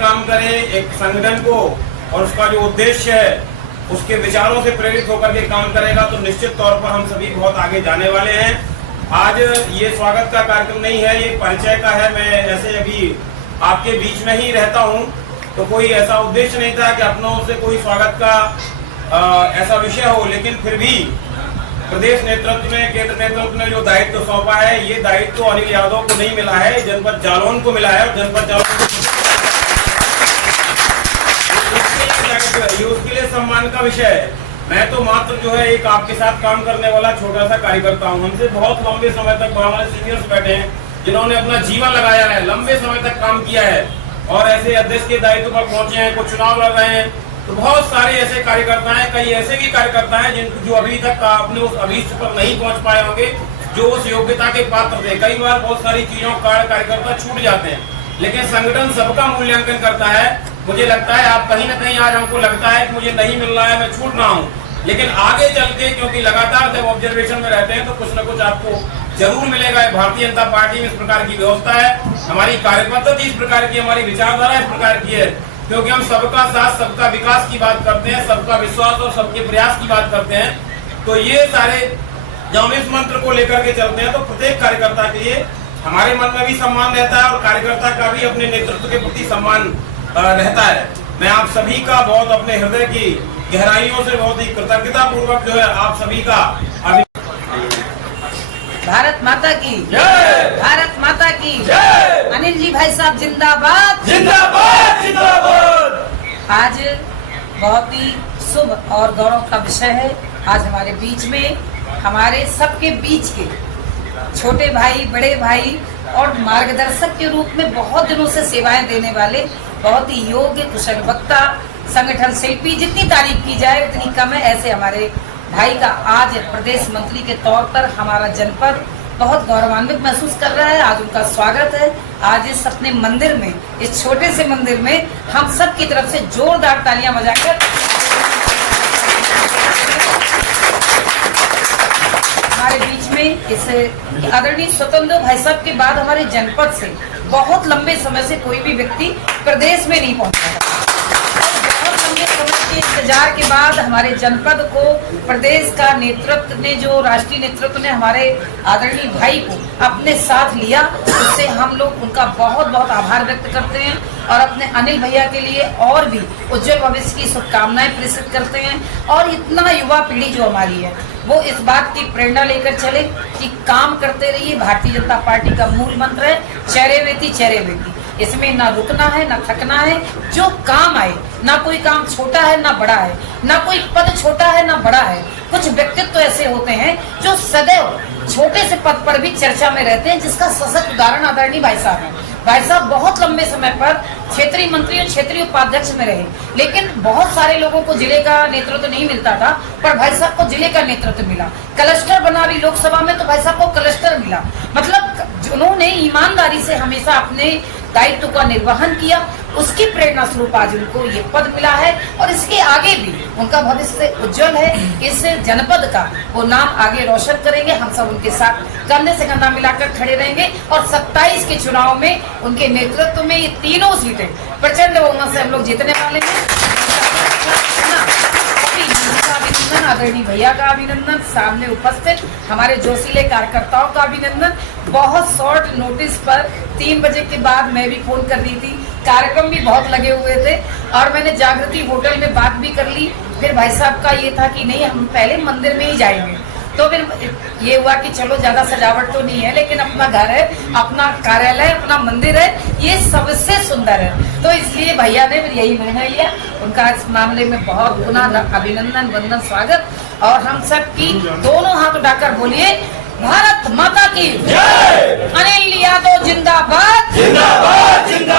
काम करे, एक संगठन को और उसका जो उद्देश्य है उसके विचारों से प्रेरित होकर के काम करेगा तो निश्चित तौर पर हम सभी बहुत आगे जाने वाले हैं। आज ये स्वागत का कार्यक्रम नहीं है, ये परिचय का है। मैं ऐसे अभी आपके बीच में ही रहता हूँ, तो कोई ऐसा उद्देश्य नहीं था कि अपनों से कोई स्वागत का ऐसा विषय हो, लेकिन फिर भी प्रदेश नेतृत्व ने, केंद्र नेतृत्व ने जो दायित्व सौंपा है, ये दायित्व अनिल यादव को नहीं मिला है, जनपद जालौन को मिला है। और जनपद जालौन ये उसके लिए सम्मान का विषय है। मैं तो मात्र जो है एक आपके साथ काम करने वाला छोटा सा कार्यकर्ता हूँ। हमसे बहुत लंबे समय तक हमारे सीनियर्स बैठे हैं जिन्होंने अपना जीवन लगाया है, लंबे समय तक काम किया है और ऐसे अध्यक्ष के दायित्व पर पहुंचे हैं, कुछ चुनाव लड़ रहे हैं। तो बहुत सारे ऐसे कार्यकर्ता हैं, कई ऐसे भी कार्यकर्ता हैं जो अभी तक अपने उस अभीष्ट पर नहीं पहुंच पाए होंगे, जो उस योग्यता के पात्र थे। कई बार बहुत सारी चीजों का कार्यकर्ता छूट जाते हैं, लेकिन संगठन सबका मूल्यांकन करता है। मुझे लगता है आप कहीं ना कहीं आज हमको लगता है कि मुझे नहीं मिल रहा है, मैं छूट रहा हूँ, लेकिन आगे चल के क्योंकि लगातार जब ऑब्जर्वेशन में रहते हैं तो कुछ न कुछ आपको जरूर मिलेगा। भारतीय जनता पार्टी में इस प्रकार की व्यवस्था है, हमारी कार्यपद्धति इस प्रकार की, हमारी विचारधारा इस प्रकार की है, क्योंकि हम सबका साथ, सबका विकास की बात करते हैं, सबका विश्वास और सबके प्रयास की बात करते हैं। तो ये सारे जब हम इस मंत्र को लेकर के चलते हैं तो प्रत्येक कार्यकर्ता के लिए हमारे मन में भी सम्मान रहता है और कार्यकर्ता का भी अपने नेतृत्व के प्रति सम्मान रहता है। मैं आप सभी का बहुत अपने हृदय की गहराइयों से बहुत ही कृतज्ञता पूर्वक जो है आप सभी का भारत माता की जय, भारत माता की जय। अनिल जी भाई साहब जिंदाबाद, जिंदाबाद, जिंदाबाद। आज बहुत ही शुभ और गौरव का विषय है। आज हमारे बीच में, हमारे सबके बीच के छोटे भाई, बड़े भाई और मार्गदर्शक के रूप में बहुत दिनों से सेवाएं देने वाले बहुत ही योग्य, कुशल वक्ता, संगठन शिल्पी, जितनी तारीफ की जाए उतनी कम है, ऐसे हमारे भाई का आज प्रदेश मंत्री के तौर पर हमारा जनपद बहुत गौरवान्वित महसूस कर रहा है। आज उनका स्वागत है। आज इस अपने मंदिर में, इस छोटे से मंदिर में हम सब की तरफ से जोरदार तालियां बजाकर हमारे बीच में इस आदरणीय स्वतंत्र भाई साहब के बाद हमारे जनपद से बहुत लंबे समय से कोई भी व्यक्ति प्रदेश में नहीं पहुंचा था। बहुत लंबे समय के इंतजार के बाद हमारे जनपद को प्रदेश का नेतृत्व ने, जो राष्ट्रीय नेतृत्व ने हमारे आदरणीय भाई को अपने साथ लिया, उससे हम लोग उनका बहुत बहुत आभार व्यक्त करते हैं और अपने अनिल भैया के लिए और भी उज्जवल भविष्य की शुभकामनाएं प्रेषित करते हैं। और इतना युवा पीढ़ी जो हमारी है वो इस बात की प्रेरणा लेकर चले कि काम करते रहिए। भारतीय जनता पार्टी का मूल मंत्र है चरैवेति चरैवेति। इसमें ना रुकना है, ना थकना है, जो काम आए। ना कोई काम छोटा है ना बड़ा है, ना कोई पद छोटा है ना बड़ा है। कुछ व्यक्तित्व तो ऐसे होते हैं जो सदैव छोटे से पद पर भी चर्चा में रहते हैं, जिसका सशक्त उदाहरण आदरणीय भाई साहब है। भाई साहब बहुत लंबे समय पर क्षेत्रीय मंत्री और क्षेत्रीय उपाध्यक्ष में रहे, लेकिन बहुत सारे लोगों को जिले का नेतृत्व नहीं मिलता था, पर भाई साहब को जिले का नेतृत्व मिला। क्लस्टर बना भी लोकसभा में तो भाई साहब को क्लस्टर मिला। मतलब उन्होंने ईमानदारी से हमेशा अपने दायित्व का निर्वहन किया, उसकी प्रेरणा स्वरूप आज उनको ये पद मिला है और इसके आगे भी उनका भविष्य उज्जवल है। इस जनपद का वो नाम आगे रोशन करेंगे। हम सब उनके साथ कंधे से कंधा मिलाकर खड़े रहेंगे और 27 के चुनाव में उनके नेतृत्व में ये तीनों सीटें प्रचंड बहुमत से हम लोग जीतने वाले हैं। आदरणीय भैया का अभिनंदन, सामने उपस्थित हमारे जोशीले कार्यकर्ताओं का अभिनंदन। बहुत शॉर्ट नोटिस पर 3 बजे के बाद मैं भी फोन कर रही थी, कार्यक्रम भी बहुत लगे हुए थे और मैंने जागृति होटल में बात भी कर ली। फिर भाई साहब का ये था कि नहीं, हम पहले मंदिर में ही जाएंगे। तो फिर ये हुआ कि चलो ज्यादा सजावट तो नहीं है, लेकिन अपना घर है, अपना कार्यालय, अपना मंदिर है, ये सबसे सुंदर है। तो इसलिए भैया ने फिर यही निर्णय लिया। उनका इस मामले में बहुत पुनः अभिनंदन, वंदन, स्वागत। और हम सब की दोनों हाथ उठाकर बोलिए भारत माता की जय। अनिल यादव जिंदाबाद, जिंदाबाद, जिंदाबाद।